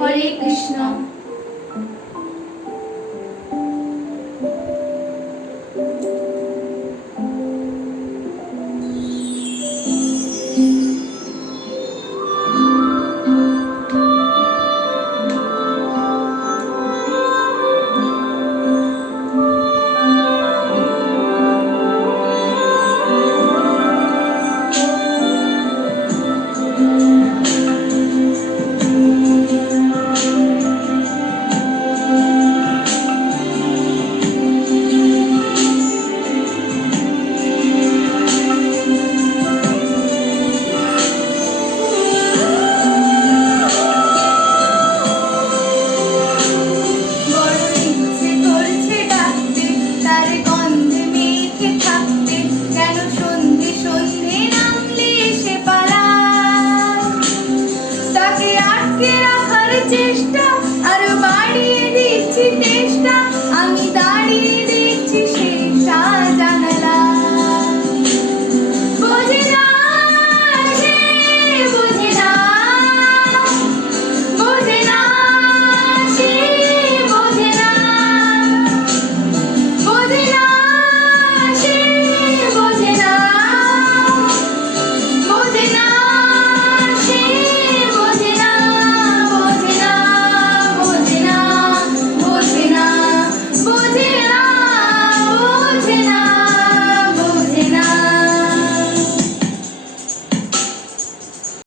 Hare Krishna.